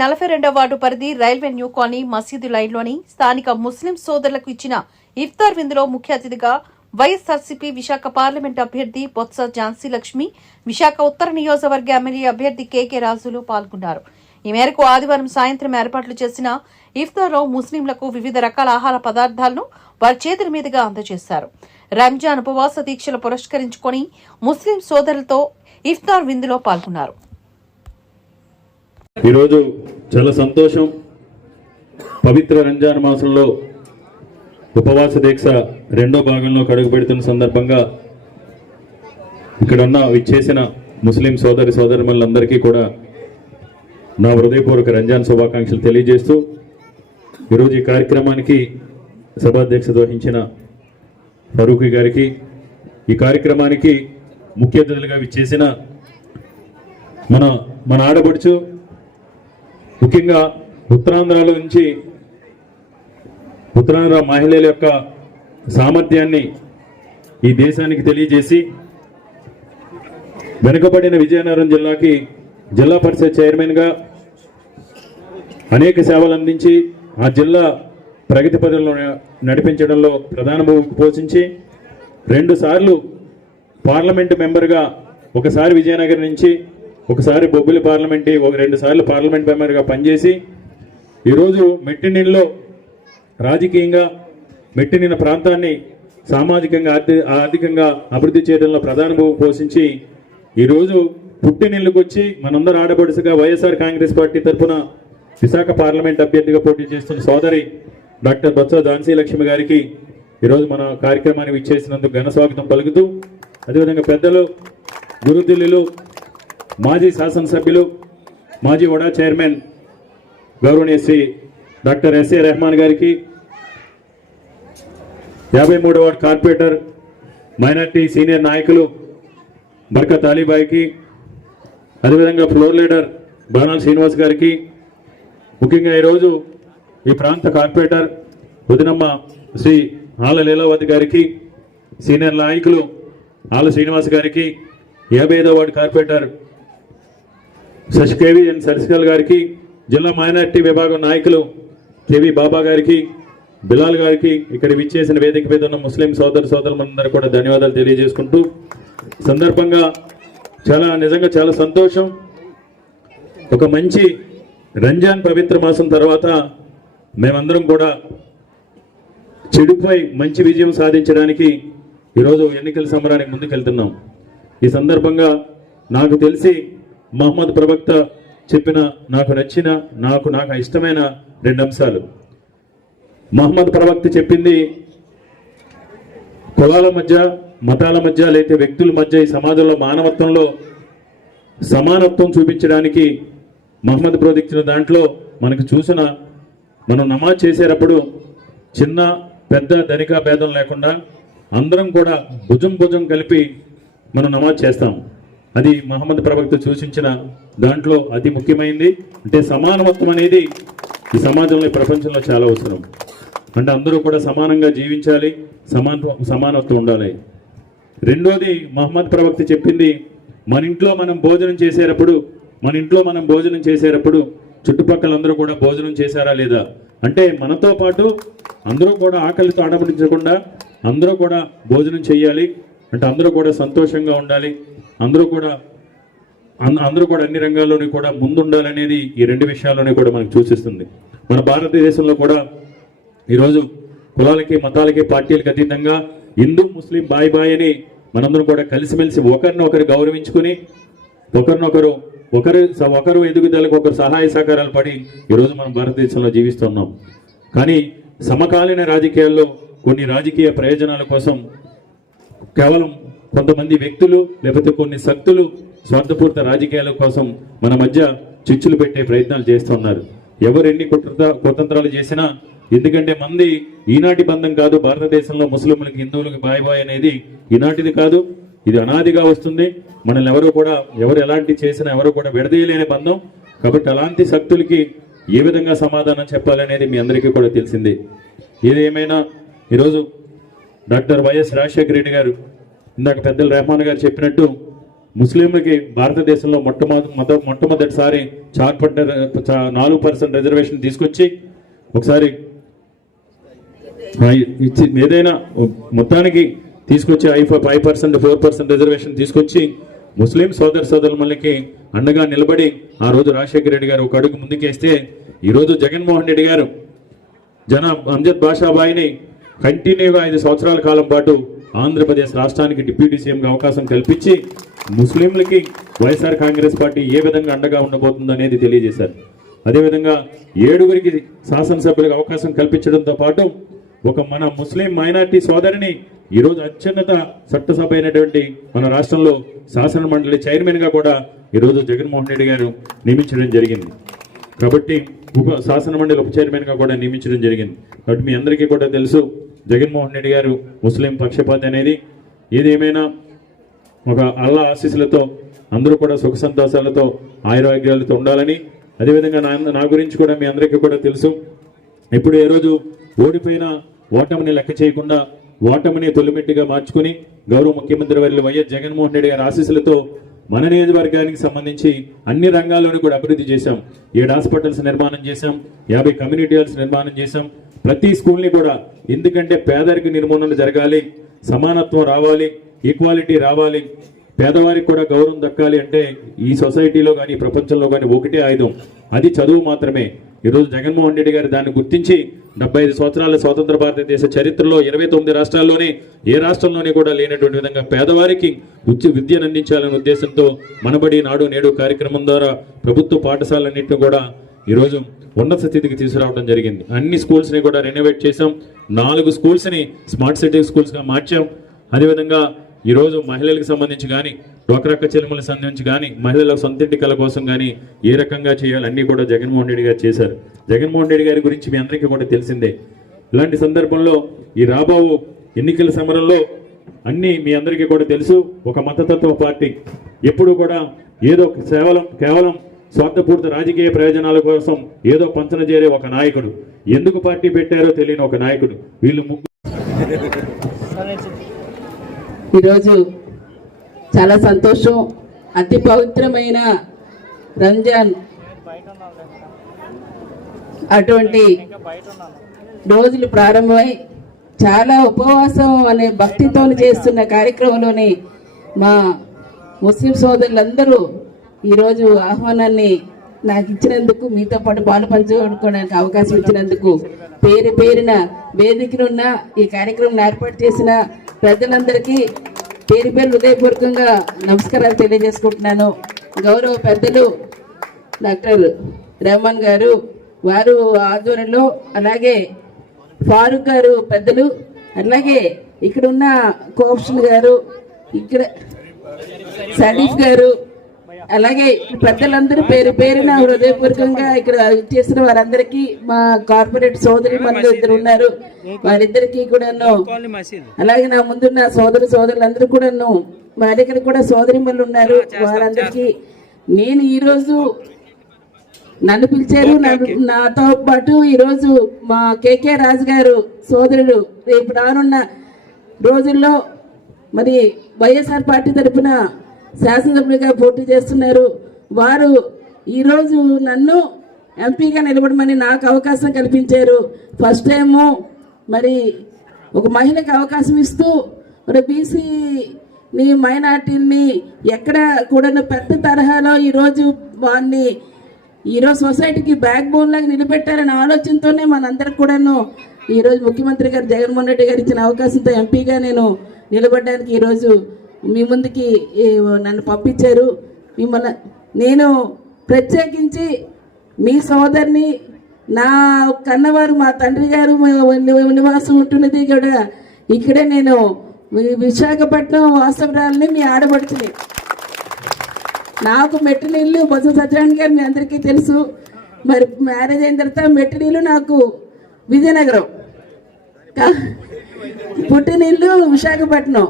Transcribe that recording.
నలభై రెండవ వార్డు పరిధి రైల్వే న్యూ కాలనీ మసీదు లైన్లోని స్థానిక ముస్లిం సోదరులకు ఇచ్చిన ఇఫ్తార్ విందులో ముఖ్య అతిథిగా వైఎస్ఆర్సీపీ విశాఖ పార్లమెంట్ అభ్యర్థి బొత్స ఝాన్సీ లక్ష్మి విశాఖ ఉత్తర నియోజకవర్గ ఎమ్మెల్యే అభ్యర్థి కేకే రాజులు పాల్గొన్నారు. ఈ మేరకు ఆదివారం సాయంత్రం ఏర్పాట్లు చేసిన ఇఫ్తార్లో ముస్లింలకు వివిధ రకాల ఆహార పదార్థాలను వారి చేతుల మీదుగా అందజేశారు. రంజాన్ ఉపవాస దీక్షలు పురస్కరించుకొని ముస్లిం సోదరులతో ఇఫ్తార్ విందులో పాల్గొన్నారు. ఈరోజు చాలా సంతోషం. పవిత్ర రంజాన్ మాసంలో ఉపవాస దీక్ష రెండో భాగంలో కడుగు పెడుతున్న సందర్భంగా ఇక్కడ ఉన్న విచ్చేసిన ముస్లిం సోదరి సోదరులందరికీ కూడా నా హృదయపూర్వక రంజాన్ శుభాకాంక్షలు తెలియజేస్తూ ఈరోజు ఈ కార్యక్రమానికి సభాధ్యక్షత వహించిన ఫరూఖీ గారికి ఈ కార్యక్రమానికి ముఖ్య అతిథులుగా విచ్చేసిన మన మన ఆడపడుచు ముఖ్యంగా ఉత్తరాంధ్రలో నుంచి ఉత్తరాంధ్ర మహిళల యొక్క సామర్థ్యాన్ని ఈ దేశానికి తెలియజేసి వెనుకబడిన విజయనగరం జిల్లాకి జిల్లా పరిషత్ చైర్మన్గా అనేక సేవలు అందించి ఆ జిల్లా ప్రగతి పదవులను నడిపించడంలో ప్రధాన భూమిక పోషించి రెండుసార్లు పార్లమెంటు మెంబర్గా ఒకసారి విజయనగరం నుంచి ఒకసారి బొబ్బిలి పార్లమెంట్ ఒక రెండు సార్లు పార్లమెంట్ మెంబర్గా పనిచేసి ఈరోజు మెట్టినిల్లో రాజకీయంగా మెట్టినిన ప్రాంతాన్ని సామాజికంగా ఆర్థికంగా అభివృద్ధి చేయడంలో ప్రధాన పోషించి ఈరోజు పుట్టినిల్లుకు వచ్చి మనందరూ ఆడబడుసుగా వైఎస్ఆర్ కాంగ్రెస్ పార్టీ తరఫున విశాఖ పార్లమెంట్ అభ్యర్థిగా పోటీ చేస్తున్న సోదరి డాక్టర్ బొత్స ఝాన్సీ లక్ష్మి గారికి ఈరోజు మన కార్యక్రమాన్ని విచ్చేసినందుకు ఘన స్వాగతం పలుకుతూ అదేవిధంగా పెద్దలు గురుదిల్లులు మాజీ శాసనసభ్యులు మాజీ వడా చైర్మన్ గౌరవనీయ శ్రీ డాక్టర్ ఎస్ఏ రెహమాన్ గారికి యాభై మూడవ వార్డ్ కార్పొరేటర్ మైనార్టీ సీనియర్ నాయకులు బర్కత్ అలీబాయికి అదేవిధంగా ఫ్లోర్ లీడర్ బాణాల్ శ్రీనివాస్ గారికి ముఖ్యంగా ఈరోజు ఈ ప్రాంత కార్పొరేటర్ వదినమ్మ శ్రీ ఆల లీలావతి గారికి సీనియర్ నాయకులు ఆల శ్రీనివాస్ గారికి యాభై ఐదో వార్డు కార్పొరేటర్ శశికేవి ఎన్ సరిసికల్ గారికి జిల్లా మైనార్టీ విభాగం నాయకులు కేవి బాబా గారికి బిలాల్ గారికి ఇక్కడ విచ్చేసిన వేదిక మీద ఉన్న ముస్లిం సోదర సోదరులందరూ కూడా ధన్యవాదాలు తెలియజేసుకుంటూ సందర్భంగా చాలా నిజంగా చాలా సంతోషం. ఒక మంచి రంజాన్ పవిత్ర మాసం తర్వాత మేమందరం కూడా చెడుపై మంచి విజయం సాధించడానికి ఈరోజు ఎన్నికల సమరానికి ముందుకెళ్తున్నాం. ఈ సందర్భంగా నాకు తెలిసి మహమ్మద్ ప్రవక్త చెప్పిన నాకు నచ్చిన నాకు నాకు ఇష్టమైన రెండు అంశాలు. మహమ్మద్ ప్రవక్త చెప్పింది కులాల మధ్య మతాల మధ్య లేకపోతే వ్యక్తుల మధ్య ఈ సమాజంలో మానవత్వంలో సమానత్వం చూపించడానికి మహమ్మద్ ప్రవక్తిన దాంట్లో మనకు చూసిన మనం నమాజ్ చేసేటప్పుడు చిన్న పెద్ద ధనిక భేదం లేకుండా అందరం కూడా భుజం భుజం కలిపి మనం నమాజ్ చేస్తాం. అది మహమ్మద్ ప్రవక్త సూచించిన దాంట్లో అతి ముఖ్యమైనది అంటే సమానత్వం అనేది ఈ సమాజంలో ఈ ప్రపంచంలో చాలా అవసరం. అంటే అందరూ కూడా సమానంగా జీవించాలి సమాన సమానత్వం ఉండాలి. రెండోది మహమ్మద్ ప్రవక్త చెప్పింది మన ఇంట్లో మనం భోజనం చేసేటప్పుడు మన ఇంట్లో మనం భోజనం చేసేటప్పుడు చుట్టుపక్కల అందరూ కూడా భోజనం చేశారా లేదా? అంటే మనతో పాటు అందరూ కూడా ఆకలితో ఆడపడించకుండా అందరూ కూడా భోజనం చేయాలి. అంటే అందరూ కూడా సంతోషంగా ఉండాలి. అందరూ కూడా అందరూ కూడా అన్ని రంగాల్లోనూ కూడా ముందుండాలనేది ఈ రెండు విషయాల్లోనే కూడా మనకు సూచిస్తుంది. మన భారతదేశంలో కూడా ఈరోజు కులాలకి మతాలకి పార్టీలకు అతీతంగా హిందూ ముస్లిం బాయ్ బాయ్ అని మనందరం కూడా కలిసిమెలిసి ఒకరిని ఒకరు గౌరవించుకుని ఒకరినొకరు ఒకరు స- ఒకరు ఎదుగుదలకు ఒకరు సహాయ సహకారాలు పడి ఈరోజు మనం భారతదేశంలో జీవిస్తున్నాం. కానీ సమకాలీన రాజకీయాల్లో కొన్ని రాజకీయ ప్రయోజనాల కోసం కేవలం కొంతమంది వ్యక్తులు లేకపోతే కొన్ని శక్తులు స్వార్థపూరిత రాజకీయాల కోసం మన మధ్య చిచ్చులు పెట్టే ప్రయత్నాలు చేస్తున్నారు ఎవరు ఎన్ని కుట్ర కుతంత్రాలు చేసినా ఎందుకంటే మంది ఈనాటి బంధం కాదు భారతదేశంలో ముస్లింలకు హిందువులకు బాయ్ బాయ్ అనేది ఈనాటిది కాదు. ఇది అనాదిగా వస్తుంది. మనల్ని ఎవరు కూడా ఎవరు ఎలాంటి చేసినా ఎవరు కూడా విడదీయలేని బంధం. కాబట్టి అలాంటి శక్తులకి ఏ విధంగా సమాధానం చెప్పాలనేది మీ అందరికీ కూడా తెలిసింది. ఇది ఏమైనా? ఈరోజు డాక్టర్ వైఎస్ రాజశేఖర రెడ్డి గారు ఇందాక పెద్దలు రెహమాన్ గారు చెప్పినట్టు ముస్లింలకి భారతదేశంలో మొట్టమొదటి మొద- మొట్టమొదటిసారి చార్పడ్డ నాలుగు పర్సెంట్ రిజర్వేషన్ తీసుకొచ్చి ఒకసారి ఇచ్చి ఏదైనా మొత్తానికి తీసుకొచ్చి I five percent four percent reservation తీసుకొచ్చి ముస్లిం సోదర సోదరులకి అండగా నిలబడి ఆ రోజు రాజశేఖర రెడ్డి గారు ఒక అడుగు ముందుకేస్తే ఈరోజు జగన్మోహన్ రెడ్డి గారు జన అంజద్ బాషాబాయిని కంటిన్యూగా ఐదు సంవత్సరాల కాలం పాటు ఆంధ్రప్రదేశ్ రాష్ట్రానికి డిప్యూటీ సీఎంగా అవకాశం కల్పించి ముస్లింలకి వైఎస్ఆర్ కాంగ్రెస్ పార్టీ ఏ విధంగా అండగా ఉండబోతుంది అనేది తెలియజేశారు. అదేవిధంగా ఏడుగురికి శాసనసభ్యులకు అవకాశం కల్పించడంతో పాటు ఒక మన ముస్లిం మైనార్టీ సోదరిని ఈరోజు అత్యున్నత చట్టసభ అయినటువంటి మన రాష్ట్రంలో శాసన మండలి చైర్మన్గా కూడా ఈరోజు జగన్మోహన్ రెడ్డి గారు నియమించడం జరిగింది. కాబట్టి ఉప శాసన మండలి ఉప చైర్మన్గా కూడా నియమించడం జరిగింది. కాబట్టి మీ అందరికీ కూడా తెలుసు జగన్మోహన్ రెడ్డి గారు ముస్లిం పక్షపాతి అనేది ఏదేమైనా ఒక అల్లా ఆశీస్సులతో అందరూ కూడా సుఖ సంతోషాలతో ఆయురాగ్యాలతో ఉండాలని అదేవిధంగా నా నా గురించి కూడా మీ అందరికీ కూడా తెలుసు. ఇప్పుడు ఏ రోజు ఓడిపోయిన ఓటమిని లెక్క చేయకుండా ఓటమిని తొలిమెట్టుగా మార్చుకుని గౌరవ ముఖ్యమంత్రి వారి వైఎస్ జగన్మోహన్ రెడ్డి గారి ఆశీస్సులతో మన నియోజకవర్గానికి సంబంధించి అన్ని రంగాల్లోనూ కూడా అభివృద్ధి చేశాం. ఏడు హాస్పిటల్స్ నిర్మాణం చేశాం యాభై కమ్యూనిటీ హాల్స్ నిర్మాణం చేశాం ప్రతి స్కూల్ని కూడా ఎందుకంటే పేదరిక నిర్మూలన జరగాలి సమానత్వం రావాలి ఈక్వాలిటీ రావాలి పేదవారికి కూడా గౌరవం దక్కాలి అంటే ఈ సొసైటీలో కానీ ప్రపంచంలో కానీ ఒకటే ఆయుధం. అది చదువు మాత్రమే. ఈరోజు జగన్మోహన్ రెడ్డి గారు దాన్ని గుర్తించి డెబ్బై ఐదు సంవత్సరాల స్వతంత్ర భారతదేశ చరిత్రలో ఇరవై తొమ్మిది రాష్ట్రాల్లోనే ఏ రాష్ట్రంలోనే కూడా లేనటువంటి విధంగా పేదవారికి ఉచిత విద్యను అందించాలనే ఉద్దేశంతో మనబడి నాడు నేడు కార్యక్రమం ద్వారా ప్రభుత్వ పాఠశాలన్నింటినీ కూడా ఈరోజు ఉన్నత స్థితికి తీసుకురావడం జరిగింది. అన్ని స్కూల్స్ని కూడా రెనోవేట్ చేశాం. నాలుగు స్కూల్స్ని స్మార్ట్ సిటీ స్కూల్స్గా మార్చాం. అదేవిధంగా ఈరోజు మహిళలకు సంబంధించి కానీ డోక్రక్క చెల్లిమలకు సంబంధించి కానీ మహిళల సొంతింటి కళ కోసం కానీ ఏ రకంగా చేయాలి అన్నీ కూడా జగన్మోహన్ రెడ్డి గారు చేశారు. జగన్మోహన్ రెడ్డి గారి గురించి మీ అందరికీ కూడా తెలిసిందే. ఇలాంటి సందర్భంలో ఈ రాబో ఎన్నికల సమరంలో అన్నీ మీ అందరికీ కూడా తెలుసు. ఒక మతతత్వ పార్టీ ఎప్పుడు కూడా ఏదో కేవలం కేవలం స్వార్థపూర్త రాజకీయ ప్రయోజనాల కోసం ఏదో పంచన చేరే ఒక నాయకుడు. ఎందుకు పార్టీ పెట్టారో తెలియని ఒక నాయకుడు. వీళ్ళు ముగ్గురు ఈరోజు చాలా సంతోషం. అతి పవిత్రమైన రంజాన్. అటువంటి రోజులు ప్రారంభమై చాలా ఉపవాసం అనే భక్తితో చేస్తున్న కార్యక్రమంలోని మా ముస్లిం సోదరులందరూ ఈరోజు ఆహ్వానాన్ని నాకు ఇచ్చినందుకు మీతో పాటు పాలు పంచుకోవడానికి అవకాశం ఇచ్చినందుకు పేరు పేరిన వేదికనున్న ఈ కార్యక్రమం ఏర్పాటు చేసిన ప్రజలందరికీ పేరు పేరు హృదయపూర్వకంగా నమస్కారాలు తెలియజేసుకుంటున్నాను. గౌరవ పెద్దలు డాక్టర్ రెహమాన్ గారు వారు ఆధ్వర్యంలో అలాగే ఫారూక్ గారు పెద్దలు అలాగే ఇక్కడ ఉన్న కోప్షన్ గారు ఇక్కడ సడీఫ్ గారు అలాగే పెద్దలందరూ పేరు పేరున హృదయపూర్వకంగా ఇక్కడ చేసిన వారందరికీ మా కార్పొరేట్ సోదరి మనలు ఇద్దరు ఉన్నారు. వారిద్దరికి కూడాను అలాగే నా ముందున్న సోదరు సోదరులందరూ కూడాను మా దగ్గర కూడా సోదరి ఉన్నారు. వారందరికీ నేను ఈరోజు నన్ను పిలిచారు. నాతో పాటు ఈరోజు మా కేకే రాజు గారు సోదరుడు రేపు రానున్న రోజుల్లో మరి వైఎస్ఆర్ పార్టీ తరఫున శాసనసభ్యులుగా పోటీ చేస్తున్నారు. వారు ఈరోజు నన్ను ఎంపీగా నిలబడమని నాకు అవకాశం కల్పించారు. ఫస్ట్ టైము మరి ఒక మహిళకి అవకాశం ఇస్తూ మరి బీసీని మైనార్టీని ఎక్కడ కూడా పెద్ద తరహాలో ఈరోజు వారిని ఈరోజు సొసైటీకి బ్యాక్ బోన్ లాగా నిలబెట్టారనే ఆలోచనతోనే మనందరికి కూడాను ఈరోజు ముఖ్యమంత్రి గారు జగన్మోహన్ రెడ్డి గారు ఇచ్చిన అవకాశంతో ఎంపీగా నేను నిలబడడానికి ఈరోజు మీ ముందుకి నన్ను పంపించారు. మిమ్మల్ని నేను ప్రత్యేకించి మీ సోదరిని నా కన్నవారు మా తండ్రి గారు నివాసం ఉంటున్నది కూడా ఇక్కడే నేను విశాఖపట్నం వాస్తవరాలని మీ ఆడబడుతుంది నాకు మెట్టినీళ్ళు బొత్స సత్యనారాయణ గారు మీ అందరికీ తెలుసు. మరి మ్యారేజ్ అయిన తర్వాత మెట్టినీళ్ళు నాకు విజయనగరం. పుట్టినీళ్ళు విశాఖపట్నం.